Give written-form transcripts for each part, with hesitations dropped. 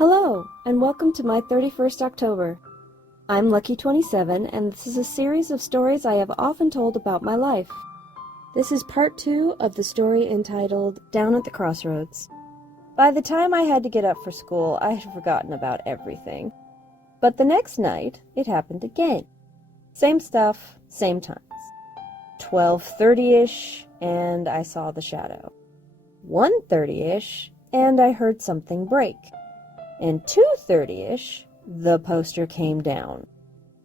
Hello, and welcome to my 31st October. I'm Lucky27, and this is a series of stories I have often told about my life. This is part 2 of the story entitled Down at the Crossroads. By the time I had to get up for school, I had forgotten about everything. But the next night, it happened again. Same stuff, same times. 12:30-ish, and I saw the shadow. 1:30-ish, and I heard something break. And 2:30-ish, the poster came down.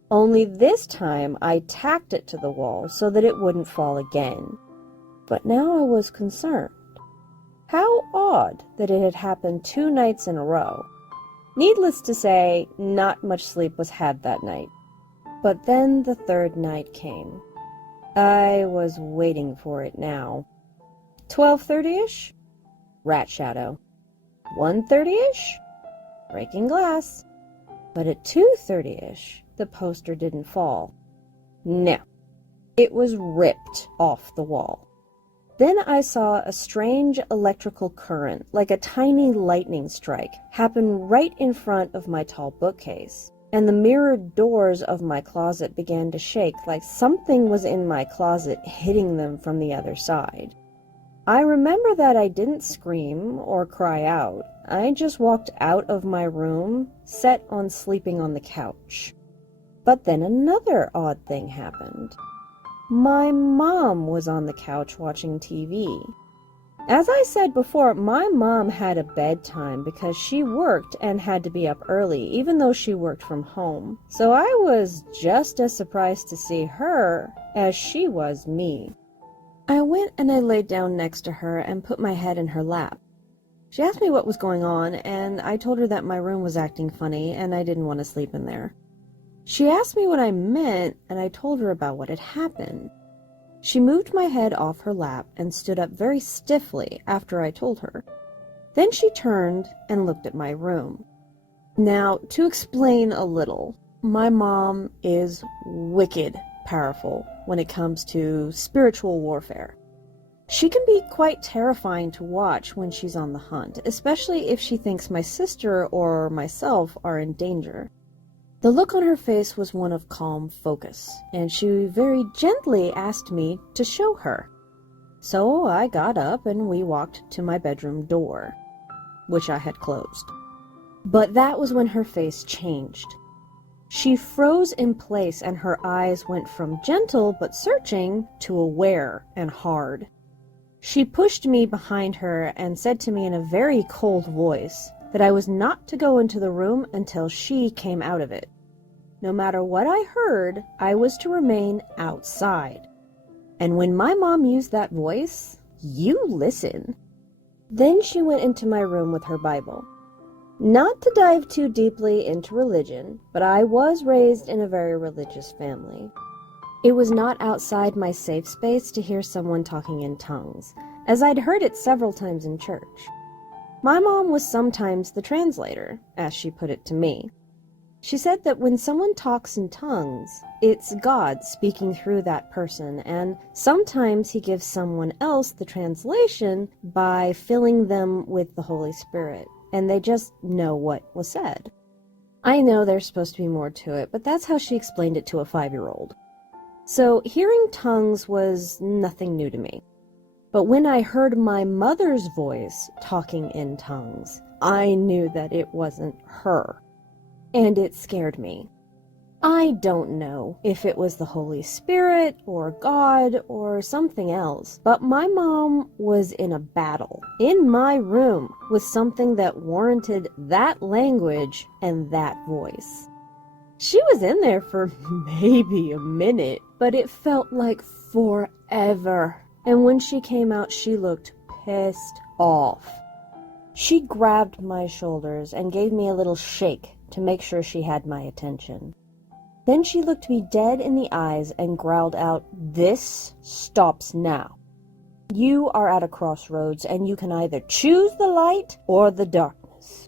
Only this time I tacked it to the wall so that it wouldn't fall again. But now I was concerned. How odd that it had happened 2 nights in a row. Needless to say, not much sleep was had that night. But then the 3rd night came. I was waiting for it now. 12:30-ish? Rat shadow. 1:30-ish? Breaking glass. But at 2:30-ish, the poster didn't fall. No, it was ripped off the wall. Then I saw a strange electrical current, like a tiny lightning strike, happen right in front of my tall bookcase, and the mirrored doors of my closet began to shake like something was in my closet hitting them from the other side. I remember that I didn't scream or cry out. I just walked out of my room, set on sleeping on the couch. But then another odd thing happened. My mom was on the couch watching TV. As I said before, my mom had a bedtime because she worked and had to be up early, even though she worked from home. So I was just as surprised to see her as she was me. I went and I laid down next to her and put my head in her lap. She asked me what was going on, and I told her that my room was acting funny and I didn't want to sleep in there. She asked me what I meant, and I told her about what had happened. She moved my head off her lap and stood up very stiffly after I told her. Then she turned and looked at my room. Now, to explain a little, my mom is wicked powerful when it comes to spiritual warfare. She can be quite terrifying to watch when she's on the hunt, especially if she thinks my sister or myself are in danger. The look on her face was one of calm focus, and she very gently asked me to show her. So I got up and we walked to my bedroom door, which I had closed. But that was when her face changed. She froze in place and her eyes went from gentle but searching to aware and hard. She pushed me behind her and said to me in a very cold voice that I was not to go into the room until she came out of it. No matter what I heard, I was to remain outside. And when my mom used that voice, you listen. Then she went into my room with her Bible. Not to dive too deeply into religion, but I was raised in a very religious family. It was not outside my safe space to hear someone talking in tongues, as I'd heard it several times in church. My mom was sometimes the translator, as she put it to me. She said that when someone talks in tongues, it's God speaking through that person, and sometimes he gives someone else the translation by filling them with the Holy Spirit. And they just know what was said. I know there's supposed to be more to it, but that's how she explained it to a 5-year-old. So hearing tongues was nothing new to me. But when I heard my mother's voice talking in tongues, I knew that it wasn't her. And it scared me. I don't know if it was the Holy Spirit or God or something else, but my mom was in a battle in my room with something that warranted that language and that voice. She was in there for maybe a minute, but it felt like forever. And when she came out, she looked pissed off. She grabbed my shoulders and gave me a little shake to make sure she had my attention. Then she looked me dead in the eyes and growled out, "This stops now. You are at a crossroads and you can either choose the light or the darkness.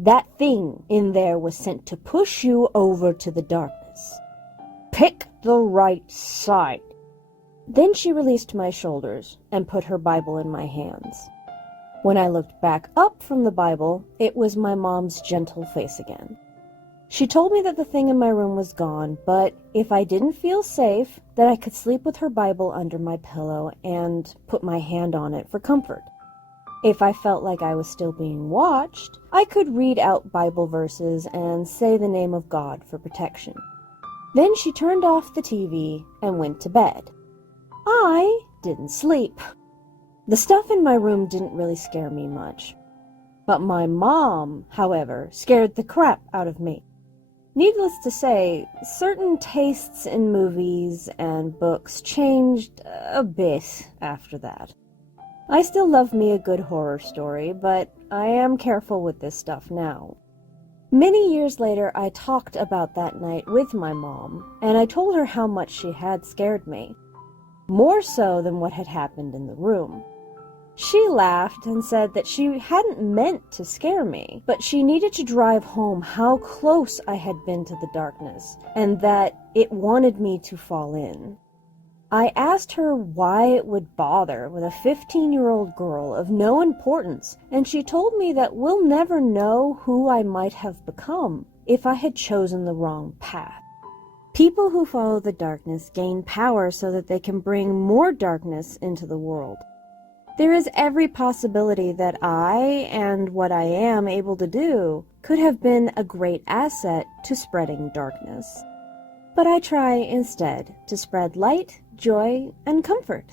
That thing in there was sent to push you over to the darkness. Pick the right side." Then she released my shoulders and put her Bible in my hands. When I looked back up from the Bible, it was my mom's gentle face again. She told me that the thing in my room was gone, but if I didn't feel safe, that I could sleep with her Bible under my pillow and put my hand on it for comfort. If I felt like I was still being watched, I could read out Bible verses and say the name of God for protection. Then she turned off the TV and went to bed. I didn't sleep. The stuff in my room didn't really scare me much. But my mom, however, scared the crap out of me. Needless to say, certain tastes in movies and books changed a bit after that. I still love me a good horror story, but I am careful with this stuff now. Many years later, I talked about that night with my mom, and I told her how much she had scared me. More so than what had happened in the room. She laughed and said that she hadn't meant to scare me, but she needed to drive home how close I had been to the darkness, and that it wanted me to fall in. I asked her why it would bother with a 15-year-old girl of no importance, and she told me that we'll never know who I might have become if I had chosen the wrong path. People who follow the darkness gain power so that they can bring more darkness into the world. There is every possibility that I, and what I am able to do, could have been a great asset to spreading darkness. But I try instead to spread light, joy, and comfort.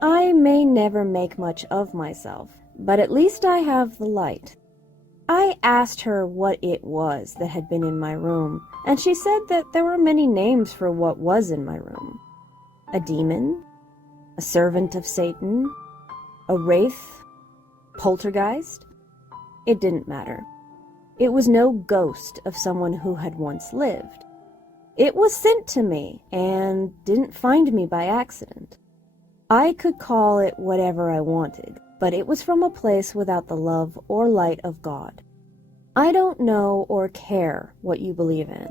I may never make much of myself, but at least I have the light. I asked her what it was that had been in my room, and she said that there were many names for what was in my room. A demon, a servant of Satan, a wraith, poltergeist. It didn't matter. It was no ghost of someone who had once lived. It was sent to me and didn't find me by accident. I could call it whatever I wanted, but it was from a place without the love or light of God. I don't know or care what you believe in.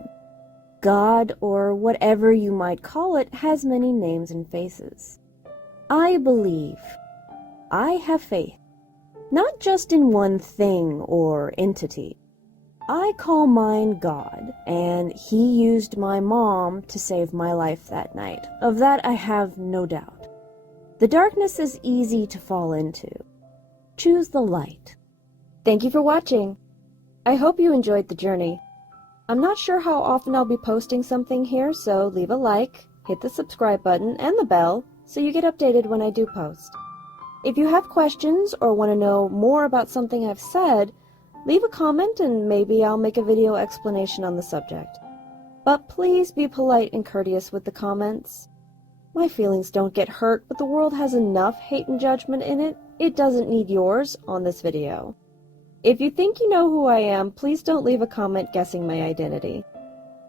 God, or whatever you might call it, has many names and faces. I believe. I have faith, not just in one thing or entity. I call mine God, and he used my mom to save my life that night. Of that I have no doubt. The darkness is easy to fall into. Choose the light. Thank you for watching. I hope you enjoyed the journey. I'm not sure how often I'll be posting something here, so leave a like, hit the subscribe button and the bell so you get updated when I do post. If you have questions or want to know more about something I've said, leave a comment and maybe I'll make a video explanation on the subject. But please be polite and courteous with the comments. My feelings don't get hurt, but the world has enough hate and judgment in it. It doesn't need yours on this video. If you think you know who I am, please don't leave a comment guessing my identity.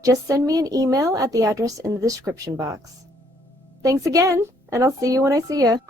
Just send me an email at the address in the description box. Thanks again, and I'll see you when I see you.